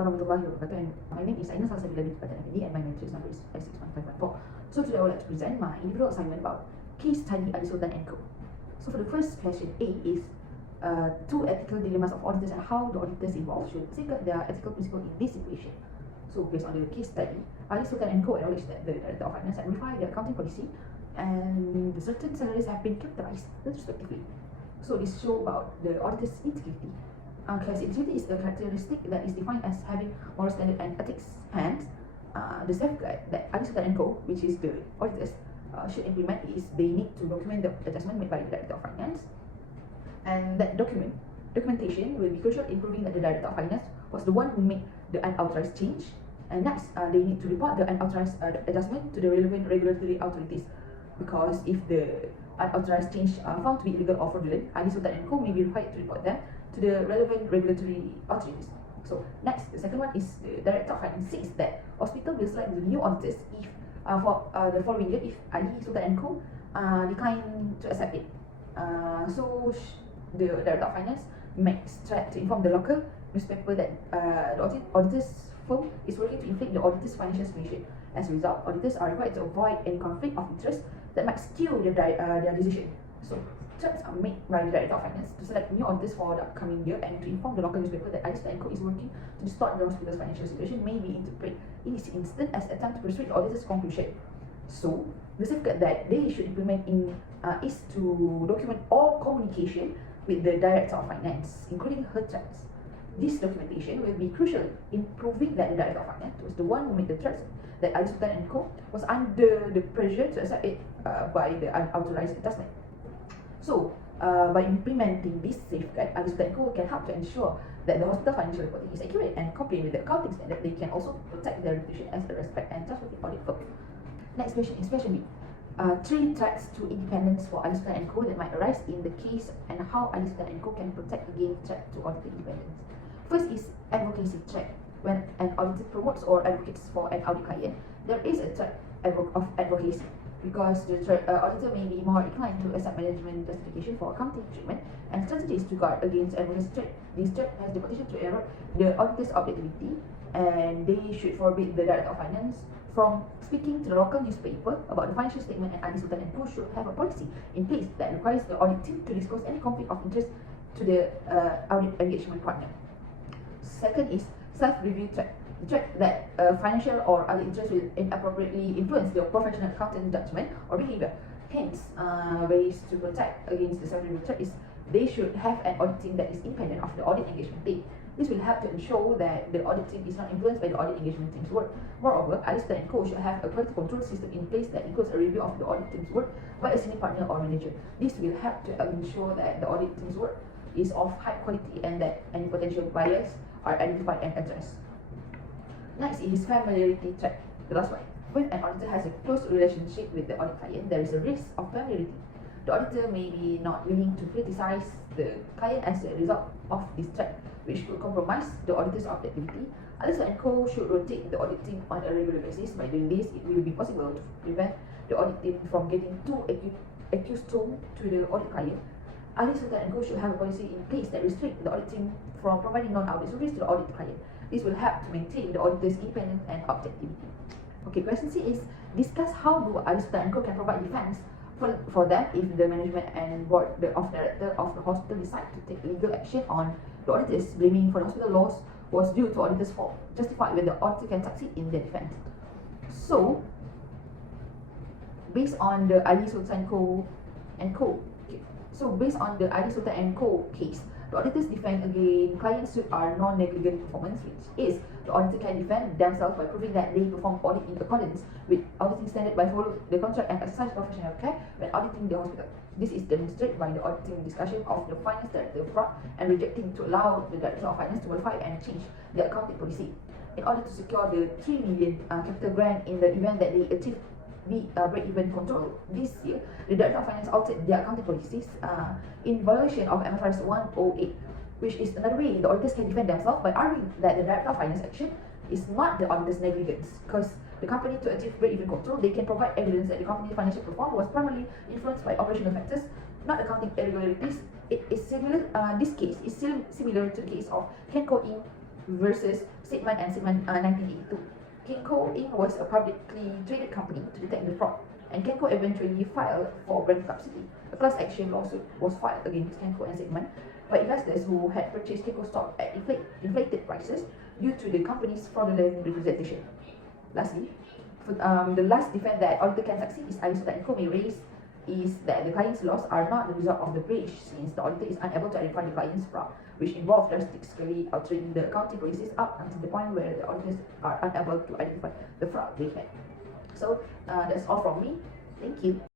warahmatullahi wabarakatuh. My name is Aina, Salsabiela BINTI PATAN EFFENDI, and my matrix number is 56154. So today I would like to present my individual assignment about case study Aziz Sultan and Co. So for the first question, A is two ethical dilemmas of auditors and how the auditors involved should safeguard their ethical principle in this situation. So based on the case study, Aziz Sultan and Co. acknowledged that the Director of Finance had modified their accounting policy and the certain salaries have been capitalized retrospectively. So this shows about the auditor's integrity. Because integrity is a characteristic that is defined as having moral standard and ethics. Hence, the safeguard that Aziz Sultan and Co., which is the auditors, should implement is they need to document the adjustment made by the Director of Finance, and that documentation will be crucial in proving that the Director of Finance was the one who made the unauthorized change. And next, they need to report the unauthorized adjustment to the relevant regulatory authorities, because if the unauthorized change are found to be illegal or fraudulent, Aziz Sultan and Co. may be required to report them to the relevant regulatory authorities. So next, the second one is the Director of Finance says that hospital will select the new auditors if for the following year if Aziz Sultan and Co. Decline to accept it. So the Director of Finance makes threat to inform the local newspaper that the auditors firm is working to inflate the auditor's financial situation. As a result, auditors are required to avoid any conflict of interest that might skew their decision. So threats are made by the Director of Finance to select new auditors for the upcoming year and to inform the local newspaper that Aziz Sultan and Co. is working to distort the hospital's financial situation may be interpreted in this instance as an attempt to persuade the auditor's conclusion. So the safeguard that they should implement is to document all communication with the Director of Finance, including her threats. This documentation will be crucial in proving that the Director of Finance was the one who made the threats that Aziz Sultan and Co. was under the pressure to accept it by the unauthorized adjustment. So, by implementing this safeguard, Aziz Sultan and Co. can help to ensure that the hospital financial reporting is accurate and compliant with the accounting standard. They can also protect their reputation as a respect and trustworthy audit firm. Next question is question B. Three threats to independence for Aziz Sultan and Co. that might arise in the case and how Aziz Sultan and Co. can protect against threat to auditor independence. First is advocacy threat. When an auditor promotes or advocates for an audit client, there is a threat of advocacy, because the auditor may be more inclined to accept management justification for accounting treatment and strategies to guard against advocacy threat. This threat has the potential to erode the auditor's objectivity, and they should forbid the Director of Finance from speaking to the local newspaper about the financial statement, and Aziz Sultan and Co. should have a policy in place that requires the audit team to disclose any conflict of interest to the audit engagement partner. Second is self-review threat. The threat that financial or other interests will inappropriately influence your professional accounting judgment or behavior. Hence, ways to protect against the self-review threat is they should have an audit team that is independent of the audit engagement team. This will help to ensure that the audit team is not influenced by the audit engagement team's work. Moreover, Aziz Sultan and Co. should have a quality control system in place that includes a review of the audit team's work by a senior partner or manager. This will help to ensure that the audit team's work is of high quality and that any potential bias are identified and addressed. Next is familiarity threat. The last one. When an auditor has a close relationship with the audit client, there is a risk of familiarity. The auditor may be not willing to criticize the client as a result of this threat, which could compromise the auditor's objectivity. Aziz Sultan and Co. should rotate the audit team on a regular basis. By doing this, it will be possible to prevent the audit team from getting too accustomed to the audit client. Aziz Sultan and Co. should have a policy in place that restricts the audit team from providing non-audit service to the audit client. This will help to maintain the auditor's independence and objectivity. Okay, question C is discuss how do Aziz Sultan and Co. can provide defense for them if the management and board of director of the hospital decide to take legal action on the auditors, blaming for the hospital loss was due to auditor's fault, justified when the auditor can succeed in their defense. So, based on the Aziz Sultan and Co. So based on the Aziz Sultan and Co. case, the auditors defend against client suit are non-negligent performance, which is the auditor can defend themselves by proving that they perform audit in accordance with auditing standard by following the contract and exercise professional care when auditing the hospital. This is demonstrated by the auditing discussion of the finance director fraud and rejecting to allow the Director of Finance to modify and change the accounting policy. In order to secure the 3 million capital grant in the event that they achieve break-even control this year, the Director of Finance altered their accounting policies in violation of MFRS 108, which is another way the auditors can defend themselves by arguing that the Director of Finance action is not the auditor's negligence, because the company to achieve break-even control, they can provide evidence that the company's financial performance was primarily influenced by operational factors, not accounting irregularities. It is similar. This case is still similar to the case of Kenco Inc., versus Statement and Statement 1982. Kenko Inc. was a publicly traded company to detect the fraud, and Kenko eventually filed for bankruptcy. A class action lawsuit was filed against Kenko and Statement by investors who had purchased Kenko stock at inflated prices due to the company's fraudulent representation. Lastly, the last defense that auditor can succeed is ISO technical may raise is that the client's loss are not the result of the breach, since the auditor is unable to identify the client's fraud, which involves drastically altering the accounting policies up until the point where the auditors are unable to identify the fraud they had. So that's all from me. Thank you.